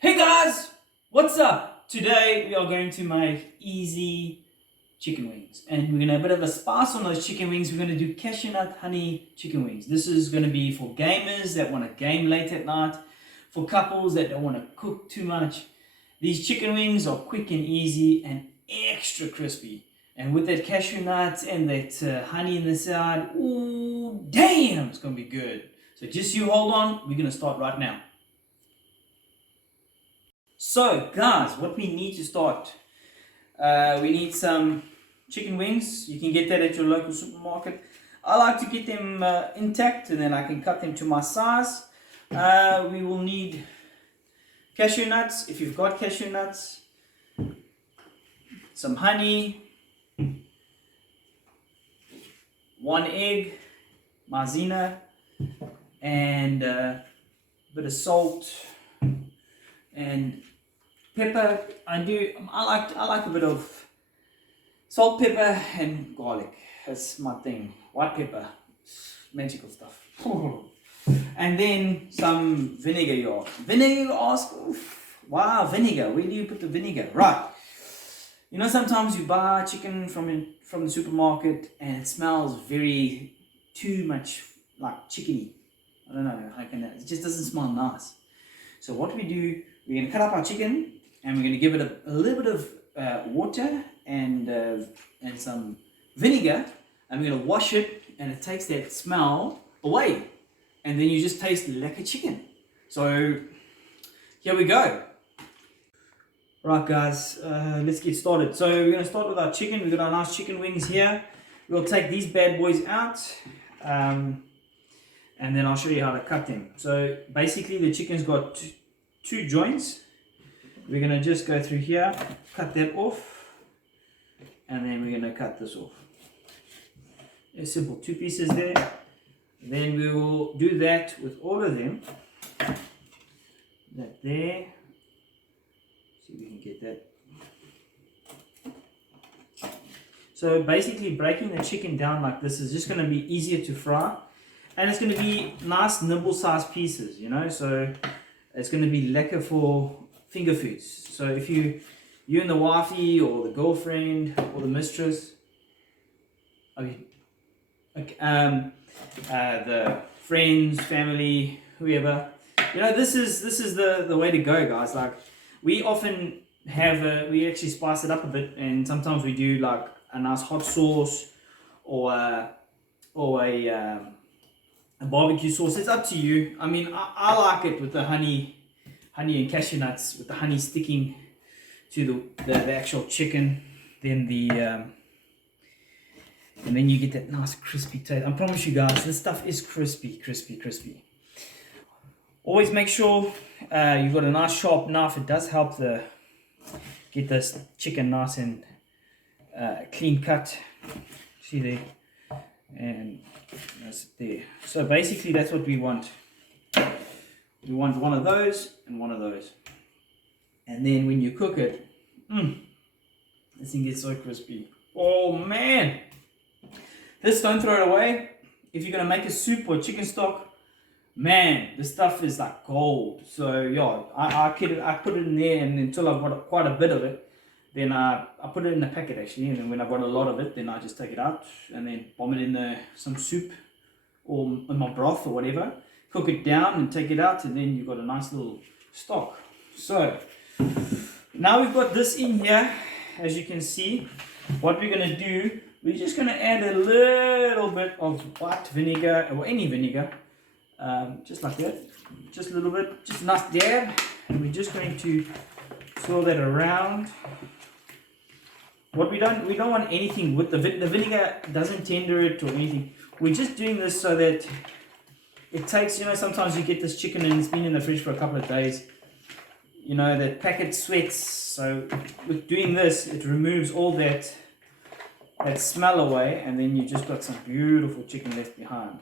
Hey guys, what's up? Today we are going to make easy chicken wings, and we're gonna have a bit of a spice on those chicken wings. We're gonna do cashew nut honey chicken wings. This is gonna be for gamers that want to game late at night, for couples that don't want to cook too much. These chicken wings are quick and easy and extra crispy, and with that cashew nut and that honey in the side, ooh, damn, it's gonna be good. So just you hold on. We're gonna start right now. So, guys, what we need to start, we need some chicken wings. You can get that at your local supermarket. I like to get them intact, and then I can cut them to my size. We will need cashew nuts, if you've got cashew nuts, some honey, 1 egg, maizena, and a bit of salt and pepper. I like a bit of salt, pepper, and garlic. That's my thing. White pepper, magical stuff. And then some vinegar. Vinegar, you ask? Oof, wow, vinegar. Where do you put the vinegar? Right. You know, sometimes you buy chicken from the supermarket and it smells too much like chickeny. I don't know. It just doesn't smell nice. So what we do, we're going to cut up our chicken and we're going to give it a little bit of water and some vinegar, and we're going to wash it, and it takes that smell away, and then you just taste like a chicken. So here we go. Right guys, let's get started. So we're going to start with our chicken. We've got our nice chicken wings here. We'll take these bad boys out, and then I'll show you how to cut them. So basically the chicken's got two joints. We're going to just go through here, cut that off, and then we're going to cut this off. It's simple, 2 pieces there. Then we will do that with all of them. That there. See if we can get that. So basically breaking the chicken down like this is just going to be easier to fry. And it's going to be nice nibble sized pieces, you know. So it's going to be lekker for finger foods. So if you and the wifey or the girlfriend or the mistress, the friends, family, whoever, you know, this is the way to go, guys. Like, we often we actually spice it up a bit, and sometimes we do like a nice hot sauce or a barbecue sauce. It's up to you. I mean, I like it with the honey and cashew nuts, with the honey sticking to the actual chicken. Then and then you get that nice crispy taste. I promise you guys, this stuff is crispy. Always make sure you've got a nice sharp knife. It does help get this chicken nice and clean cut. See there, and that's there. So basically that's what we want. We want one of those and one of those. And then when you cook it, this thing gets so crispy. Oh man! This, don't throw it away. If you're going to make a soup or chicken stock, man, this stuff is like gold. So yeah, I put it in there, and until I've got quite a bit of it, then I put it in a packet actually. And then when I've got a lot of it, then I just take it out and then bomb it in some soup or in my broth or whatever. Cook it down and take it out, and then you've got a nice little stock. So now we've got this in here. As you can see, what we're going to do, we're just going to add a little bit of white vinegar, or any vinegar, just like that, just a little bit, just a nice dab, and we're just going to swirl that around. What we don't want anything with the vinegar doesn't tender it or anything. We're just doing this so that it takes, you know, sometimes you get this chicken and it's been in the fridge for a couple of days. You know, that packet sweats. So with doing this, it removes all that smell away, and then you just got some beautiful chicken left behind.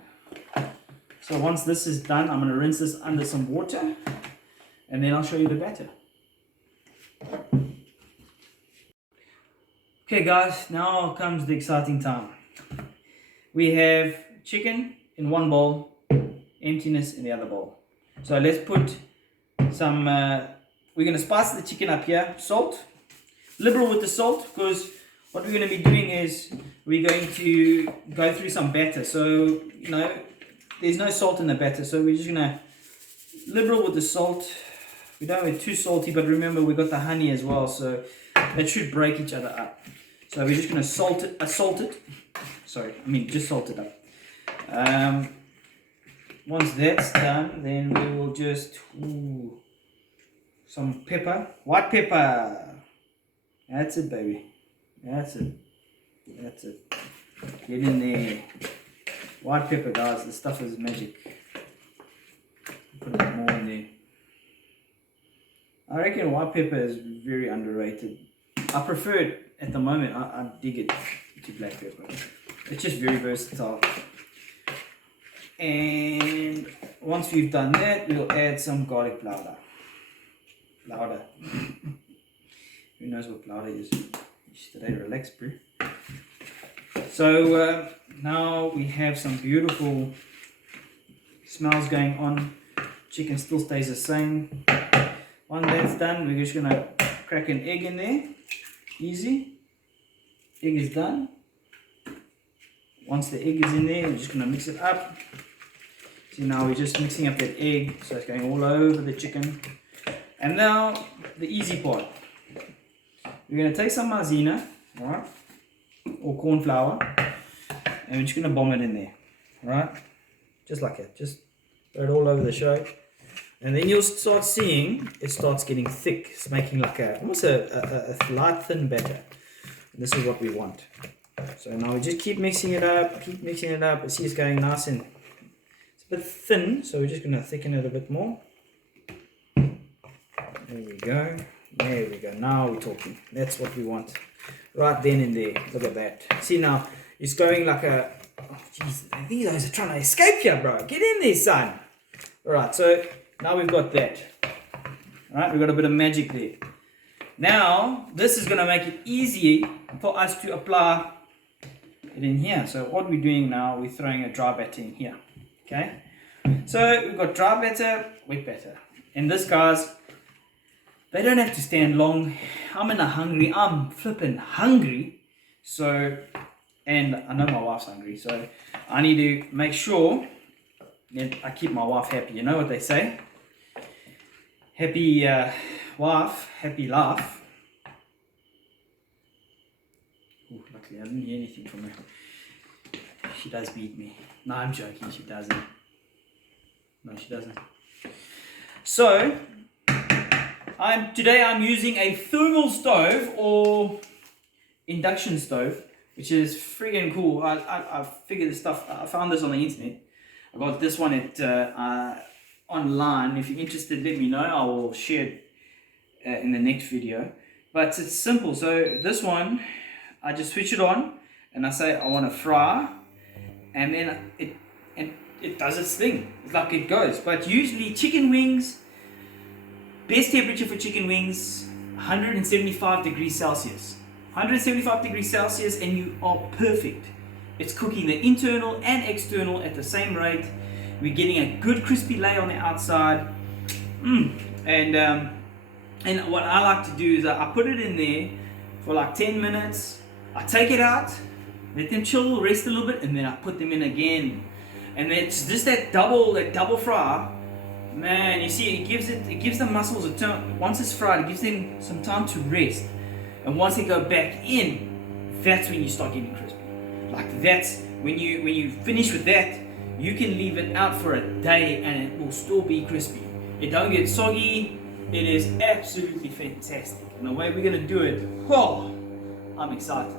So once this is done, I'm going to rinse this under some water, and then I'll show you the batter. Okay guys, now comes the exciting time. We have chicken in one bowl, emptiness in the other bowl. So let's put some we're going to spice the chicken up here. Salt. Liberal with the salt, because what we're going to be doing is we're going to go through some batter. So, you know, there's no salt in the batter. So we're just going to liberal with the salt. We don't want it too salty, but remember we got the honey as well. So it should break each other up. So we're just going to salt it. Just salt it up. Once that's done, then we will just some pepper, white pepper. That's it, baby. That's it. Get in there. White pepper, guys. This stuff is magic. Put a bit more in there. I reckon white pepper is very underrated. I prefer it at the moment. I dig it to black pepper. It's just very versatile. And once we've done that, we'll add some garlic powder. Who knows what powder is? Today, relax, bro. So now we have some beautiful smells going on. Chicken still stays the same. Once that's done, we're just gonna crack an egg in there. Easy. Egg is done. Once the egg is in there, we're just gonna mix it up. See, now we're just mixing up that egg, so it's going all over the chicken. And now the easy part. We're going to take some maizena, right, or corn flour, and we're just going to bomb it in there, right, just like that. Just throw it all over the show, and then you'll start seeing it starts getting thick. It's making like almost a light thin batter. And this is what we want. So now we just keep mixing it up, I see it's going nice and it's a bit thin, so we're just going to thicken it a bit more. There we go. There we go. Now we're talking. That's what we want. Right then and there. Look at that. See now, it's going like a... Oh, jeez. These guys are trying to escape here, bro. Get in there, son. Alright, so now we've got that. Alright, we've got a bit of magic there. Now, this is going to make it easy for us to apply it in here. So what we're doing now, we're throwing a dry batter in here. Okay? So we've got dry batter, wet batter. And this, guys... They don't have to stand long. I'm flipping hungry. So, and I know my wife's hungry. So, I need to make sure that I keep my wife happy. You know what they say? Happy wife, happy laugh. Ooh, luckily I didn't hear anything from her. She does beat me. No, I'm joking. She doesn't. No, she doesn't. So... Today I'm using a thermal stove or induction stove, which is friggin' cool. I figured this stuff, I found this on the internet. I got this one at online. If you're interested, let me know. I will share it in the next video. But it's simple. So this one, I just switch it on and I say I want to fry, and then it does its thing. It's like it goes. But usually chicken wings, best temperature for chicken wings, 175 degrees Celsius. 175 degrees Celsius and you are perfect. It's cooking the internal and external at the same rate. We're getting a good crispy layer on the outside. And what I like to do is I put it in there for like 10 minutes. I take it out, let them chill, rest a little bit, and then I put them in again. And it's just that double fry. Man, you see, it gives the muscles a turn. Once it's fried, it gives them some time to rest. And once they go back in, that's when you start getting crispy. Like that's when you finish with that, you can leave it out for a day and it will still be crispy. It don't get soggy. It is absolutely fantastic. And the way we're gonna do it, oh, I'm excited.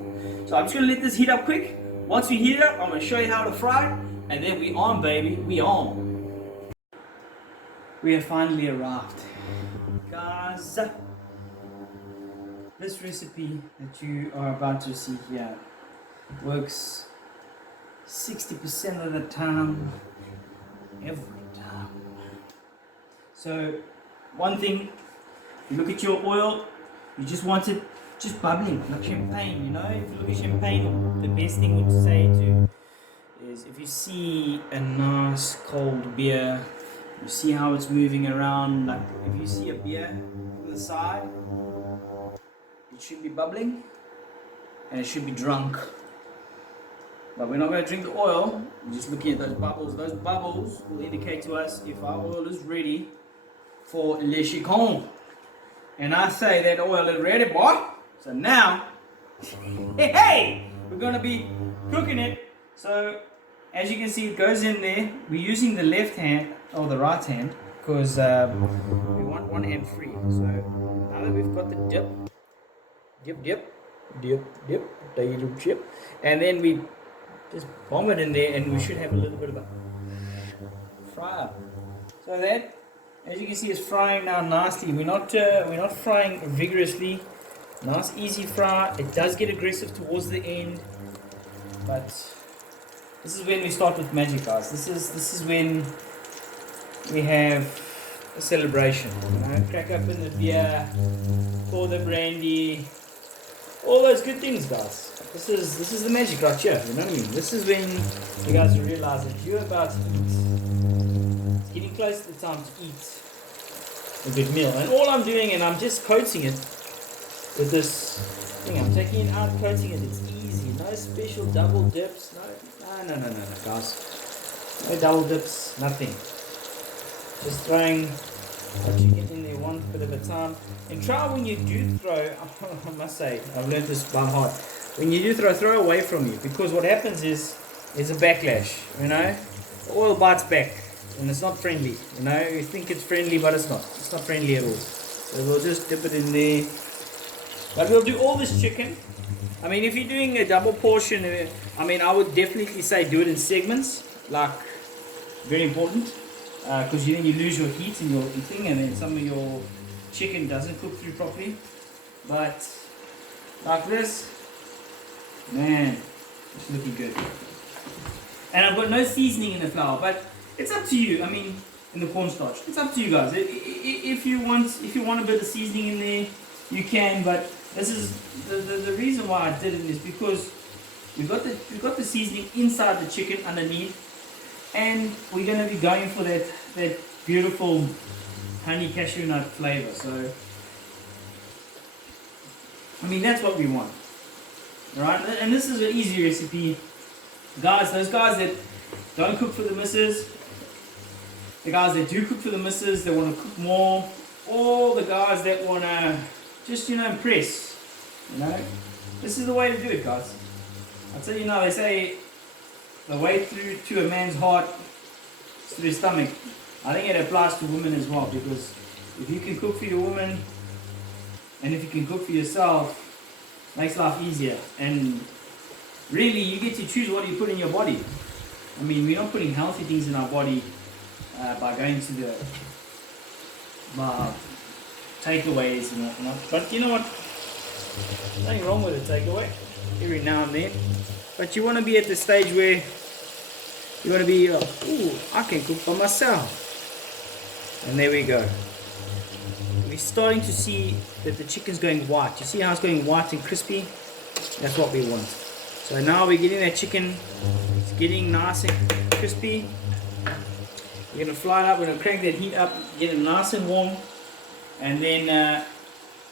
So I'm just gonna let this heat up quick. Once we heat it up, I'm gonna show you how to fry it, and then we on, baby, we on. We have finally arrived. Guys, this recipe that you are about to see here works 60% of the time, every time. So, one thing, you look at your oil, you just want it just bubbling, like champagne, you know? If you look at champagne, the best thing to say to is if you see a nice cold beer You see how it's moving around. Like if you see a beer to the side, it should be bubbling and it should be drunk. But we're not going to drink the oil. We're just looking at those bubbles. Those bubbles will indicate to us if our oil is ready for le chicken. And I say that oil is ready, boy. So now, hey, we're going to be cooking it. So as you can see, it goes in there. We're using the left hand or the right hand because we want one hand free. So now that we've got the dip, and then we just bomb it in there, and we should have a little bit of a fry up. So that, as you can see, is frying now nicely. We're not frying vigorously. Nice easy fry. It does get aggressive towards the end, but this is when we start with magic, guys. This is when we have a celebration. You know, crack open the beer, pour the brandy, all those good things, guys. This is the magic right here. You know what I mean? This is when you guys realize that you're about to eat. It's getting close to the time to eat a good meal. And all I'm doing, and I'm just coating it with this thing. I'm taking it out, coating it. It's easy. No special double dips. No, guys. No double dips. Nothing. Just throwing a chicken in there one bit of a time. And try when you do throw, I must say, I've learned this by heart. When you do throw away from you. Because what happens is a backlash. You know? The oil bites back. And it's not friendly. You know? You think it's friendly, but it's not. It's not friendly at all. So we'll just dip it in there. But we'll do all this chicken. I mean, if you're doing a double portion, I mean, I would definitely say do it in segments. Like, very important. Because then you lose your heat in your eating, and then some of your chicken doesn't cook through properly. But like this, man, it's looking good. And I've got no seasoning in the flour, but it's up to you. I mean, in the cornstarch, it's up to you guys. If you want a bit of seasoning in there, you can. But this is the reason why I did it is because we've got the seasoning inside the chicken underneath. And we're going to be going for that beautiful honey cashew nut flavor. So, I mean, that's what we want. Alright? And this is an easy recipe. Guys, those guys that don't cook for the missus, the guys that do cook for the missus, they want to cook more, or the guys that want to just, impress. You know? This is the way to do it, guys. I'll tell you now, they say the way through to a man's heart is through his stomach. I think it applies to women as well, because if you can cook for your woman and if you can cook for yourself, it makes life easier. And really, you get to choose what you put in your body. I mean, we're not putting healthy things in our body by going to the takeaways and whatnot. But you know what? Nothing wrong with a takeaway every now and then. But you want to be at the stage where you want to be, ooh, I can cook by myself. And there we go. We're starting to see that the chicken's going white. You see how it's going white and crispy? That's what we want. So now we're getting that chicken. It's getting nice and crispy. We're going to fly it up. We're going to crank that heat up, get it nice and warm. And then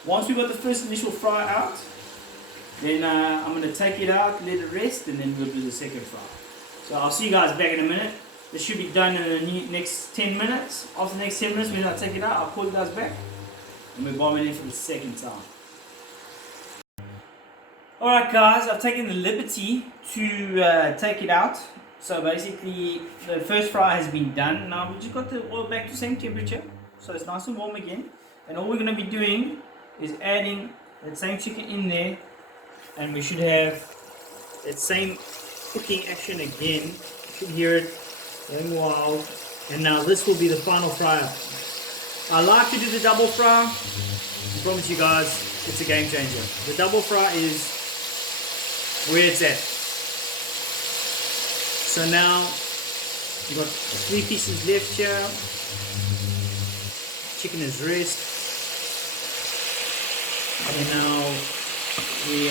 once we've got the first initial fry out, then I'm going to take it out, let it rest, and then we'll do the second fry. So I'll see you guys back in a minute. This should be done in the next 10 minutes. After the next 10 minutes, when I take it out, I'll call you guys back. And we're bombing in for the second time. Alright guys, I've taken the liberty to take it out. So basically, the first fry has been done. Now we just got the oil back to the same temperature. So it's nice and warm again. And all we're going to be doing is adding that same chicken in there. And we should have that same cooking action again. You should hear it going wild. And now this will be the final fry up. I like to do the double fry. I promise you guys, it's a game changer. The double fry is where it's at. So now you've got 3 pieces left here. Chicken is rest. And now you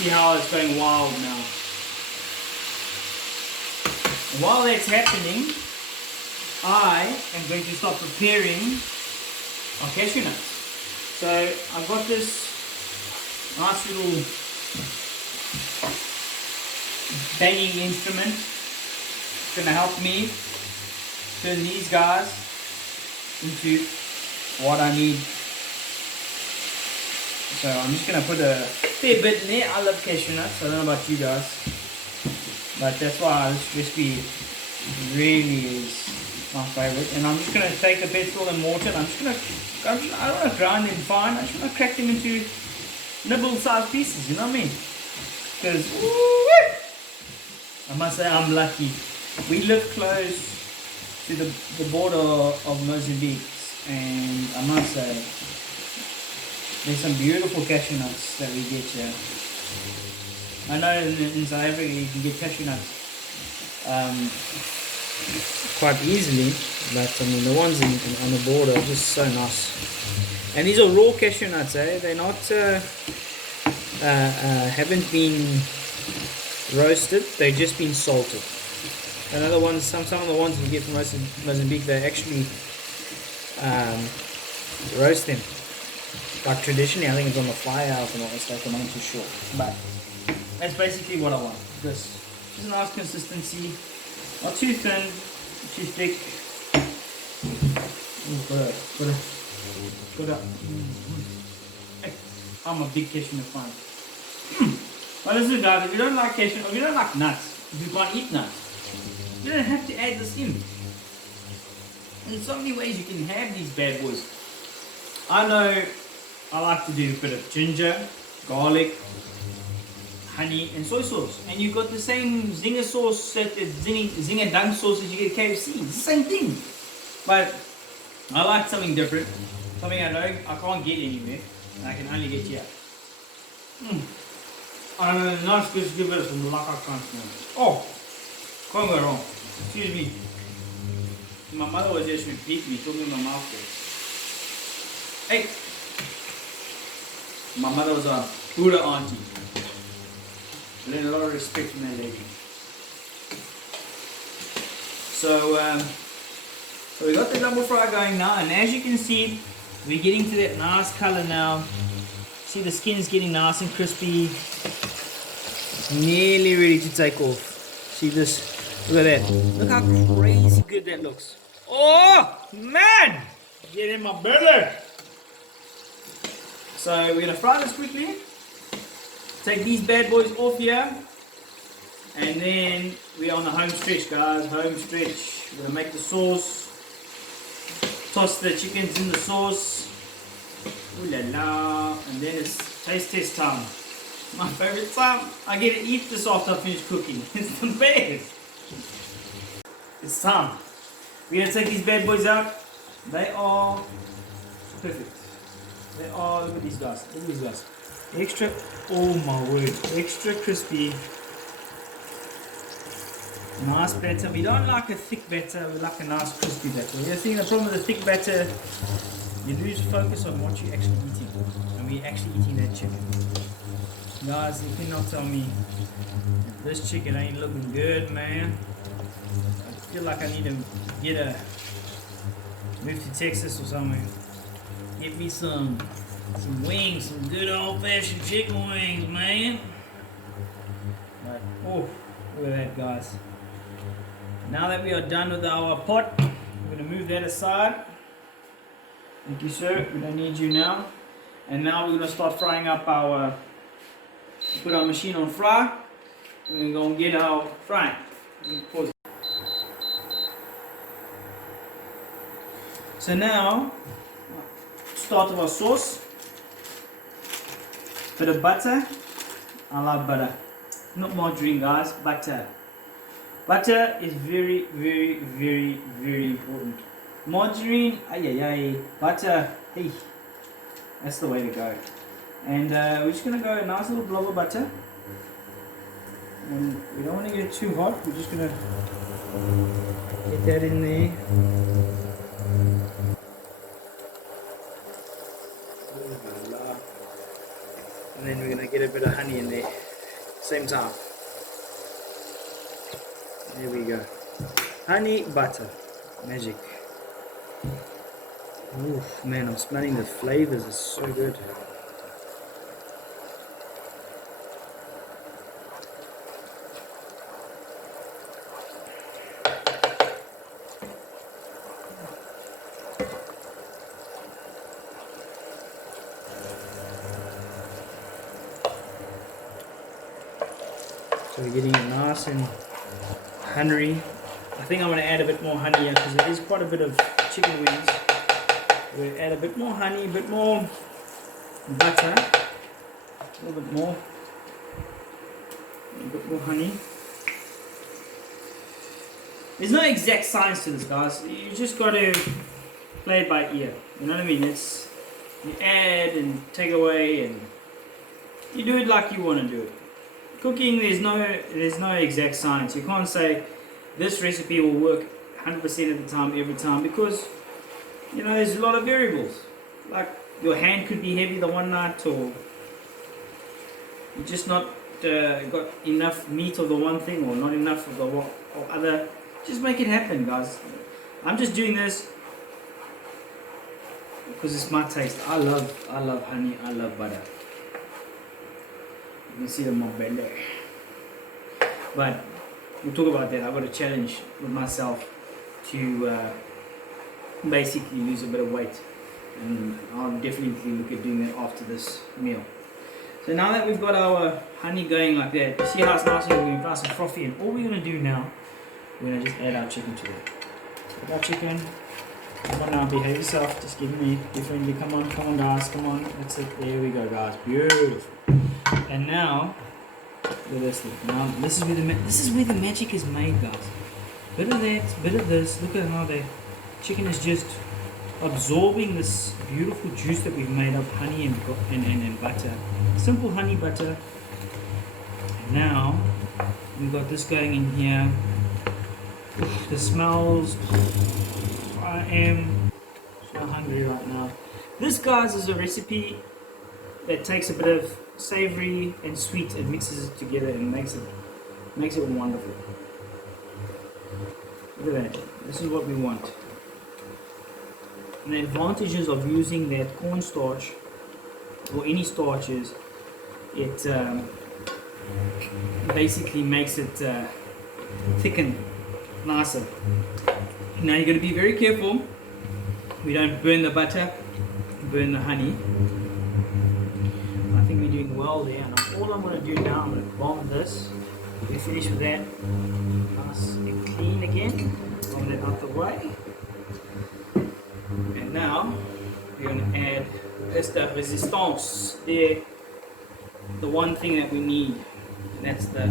see how it's going wild now. And while that's happening, I am going to start preparing our cashew nuts. So I've got this nice little banging instrument. It's going to help me turn these guys into what I need. So I'm just going to put a fair bit in there. I love cashew nuts. I don't know about you guys, but that's why this recipe really is my favorite. And I'm just going to take the petrol and water, and I don't want to grind them fine. I just want to crack them into nibble sized pieces, you know what I mean? Because I must say I'm lucky. We live close to the border of Mozambique, and I must say there's some beautiful cashew nuts that we get here. I know in South Africa you can get cashew nuts quite easily, but I mean the ones on the border are just so nice. And these are raw cashew nuts, eh? They're not haven't been roasted, they've just been salted. Another ones, some of the ones you get from Mozambique, they actually roast them. Like traditionally, I think it's on the fire or something like that, I'm not too sure. But that's basically what I want. This is a nice consistency, not too thin, not too thick. Good up. Hey, I'm a big cashew nut fan. Well, listen guys, if you don't like cashew, if you don't like nuts, if you can't eat nuts, you don't have to add this in. There's so many ways you can have these bad boys. I know I like to do a bit of ginger, garlic, honey and soy sauce. And you've got the same zinger sauce, zinger dunk sauce that you get at KFC. It's the same thing. But I like something different. Something I know I can't get anywhere. And I can only get here. I don't know, nice good to give it some luck I can't smell. Oh, can't go wrong. Excuse me. My mother was just beat me, told me my mouth there. Hey! My mother was a Buddha auntie. I learned a lot of respect from that lady. So we got the double fry going now, and as you can see, we're getting to that nice color now. See, the skin's getting nice and crispy. Nearly ready to take off. See this? Look at that. Look how crazy good that looks. Oh, man! Get in my belly! So we're going to fry this quickly. Take these bad boys off here. And then we're on the home stretch, guys. Home stretch. We're going to make the sauce. Toss the chickens in the sauce. Ooh la la. And then it's taste test time. My favorite time. I get to eat this after I finish cooking. It's the best. It's time. We're going to take these bad boys out. They are perfect. They are, look at these guys. Look at these guys. Extra, oh my word. Extra crispy. Nice batter. We don't like a thick batter. We like a nice crispy batter. The thing, the problem with the thick batter, you lose focus on what you're actually eating. And we're actually eating that chicken. Guys, you cannot tell me this chicken ain't looking good, man. I feel like I need to move to Texas or somewhere. Get me some wings, some good old-fashioned chicken wings, man. But, oh, look at that, guys. Now that we are done with our pot, we're going to move that aside. Thank you, sir. We don't need you now. And now we're going to start frying up put our machine on fry. We're going to go and get our frying. Pause. So now, start of our sauce. Bit of butter. I love butter. Not margarine, guys, butter. Butter is very, very, very, very important. Margarine, butter, hey, that's the way to go. And we're just going to go a nice little blob of butter. And we don't want to get it too hot, we're just going to get that in there. And then we're going to get a bit of honey in there, same time. There we go. Honey, butter. Magic. Oof, man, I'm smelling the flavors. It's so good. So we're getting it nice and honey. I think I'm going to add a bit more honey here because there is quite a bit of chicken wings. We'll add a bit more honey, a bit more butter, a little bit more, a bit more honey. There's no exact science to this, guys. You just got to play it by ear. You know what I mean? It's you add and take away, and you do it like you want to do it. Cooking, there's no exact science. You can't say this recipe will work 100% of the time every time because you know there's a lot of variables. Like your hand could be heavy the one night, or you just not got enough meat of the one thing, or not enough of the or other. Just make it happen, guys. I'm just doing this because it's my taste. I love honey. I love butter. You can see them on my belly. But we'll talk about that. I've got a challenge with myself to basically lose a bit of weight, and I'll definitely look at doing that after this meal. So now that we've got our honey going like that, you see how it's nice and nice and frothy, and all we're going to do now, we're going to just add our chicken to it. Add our chicken. Come on now, behave yourself. Just give me friendly. Come on guys, come on. That's it. There we go, guys. Beautiful. And now, look at this thing. Now this is where the magic is made, guys. Bit of that, bit of this. Look at how the chicken is just absorbing this beautiful juice that we've made of honey and butter. Simple honey butter. And now we've got this going in here. Oof, the smells. I am so hungry right now. This, guys, is a recipe that takes a bit of savory and sweet and mixes it together and makes it wonderful. Look at that. This is what we want. And the advantages of using that cornstarch or any starch is it basically makes it thicken nicer. Now you're going to be very careful we don't burn the butter, burn the honey. I think we're doing well there, and all I'm going to do now, I'm going to bomb this. We finish with that nice and clean again. Bomb that out the way. And now we're going to add pasta resistance. The one thing that we need, and that's the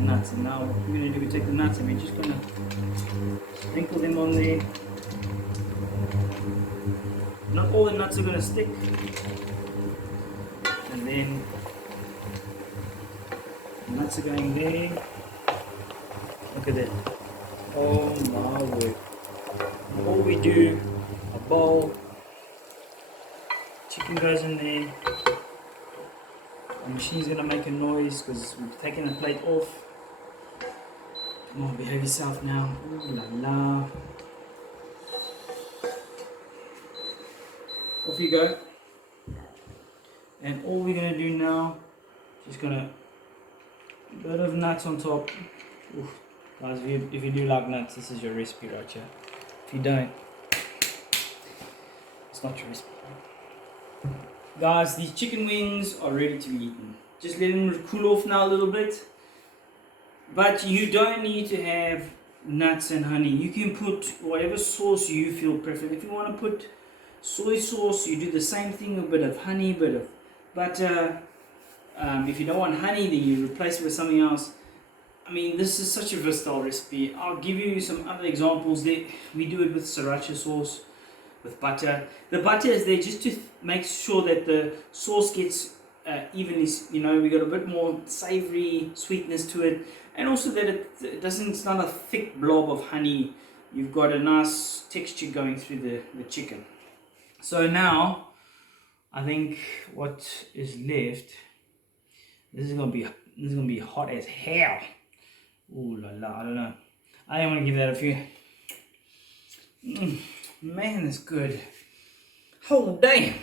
nuts. And now what we're going to do, we take the nuts and we're just going to sprinkle them on there. Not all the nuts are going to stick. And then the nuts are going there. Look at that. Oh my word. All we do, a bowl, chicken goes in there. The machine's going to make a noise because we've taken the plate off. Come on, behave yourself now. Ooh la la. Off you go. And all we're going to do now, just going to, a bit of nuts on top. Oof. Guys, if you do like nuts, this is your recipe right here. If you don't, it's not your recipe. Guys, these chicken wings are ready to be eaten. Just let them cool off now a little bit. But you don't need to have nuts and honey. You can put whatever sauce you feel preferred. If you want to put soy sauce, you do the same thing, a bit of honey, a bit of butter. If you don't want honey, then you replace it with something else. I mean, this is such a versatile recipe. I'll give you some other examples. We do it with sriracha sauce, with butter. The butter is there just to make sure that the sauce gets evenly, you know, we got a bit more savory sweetness to it, and also that it doesn't, it's not a thick blob of honey. You've got a nice texture going through the chicken. So now, I think what is left, this is gonna be hot as hell. Ooh la la, I don't know. I am gonna give that a few. Man, that's good. Oh, damn.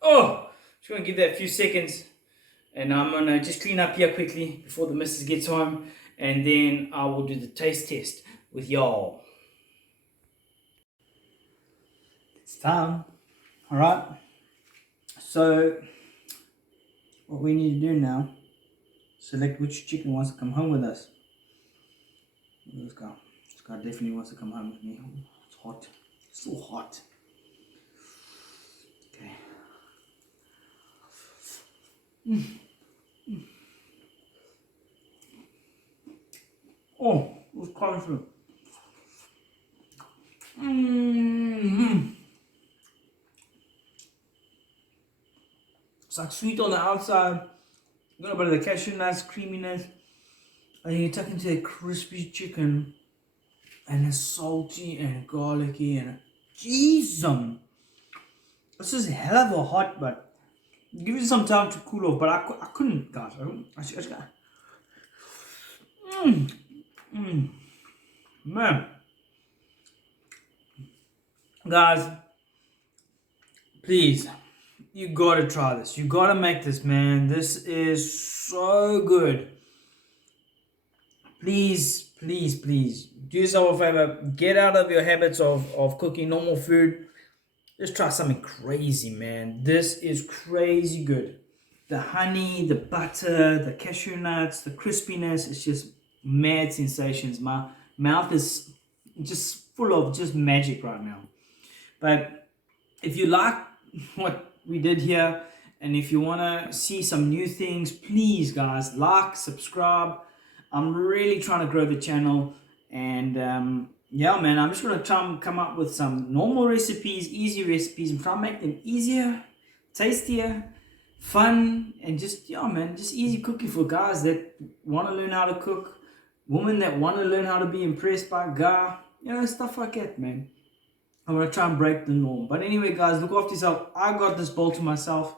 Oh, just gonna give that a few seconds. And I'm gonna just clean up here quickly before the missus gets home. And then I will do the taste test with y'all. It's time. Alright. So, what we need to do now, select which chicken wants to come home with us. This guy. This guy definitely wants to come home with me. It's hot. It's so hot. Okay. Oh, it was coming through. It's like sweet on the outside, got a bit of the cashew nuts, creaminess, and you tuck into a crispy chicken, and it's salty and garlicky and jeez, this is a hell of a hot, but give it some time to cool off. But I couldn't, guys. I just got. Man, guys, please. You gotta try this. You gotta make this, man. This is so good. Please, please, please. Do yourself a favor. Get out of your habits of cooking normal food. Just try something crazy, man. This is crazy good. The honey, the butter, the cashew nuts, the crispiness. It's just mad sensations. My mouth is just full of just magic right now. But if you like what we did here, and if you want to see some new things, please guys, like, subscribe. I'm really trying to grow the channel, and yeah, man, I'm just going to try and come up with some normal recipes, easy recipes, and try and make them easier, tastier, fun, and just, yeah, man, just easy cooking for guys that want to learn how to cook, women that want to learn how to be impressed by a guy, you know, stuff like that, man. I'm going to try and break the norm. But anyway, guys, look after yourself. I got this bowl to myself.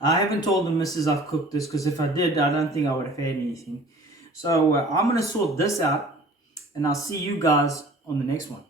I haven't told the missus I've cooked this, because if I did, I don't think I would have had anything. So I'm going to sort this out, and I'll see you guys on the next one.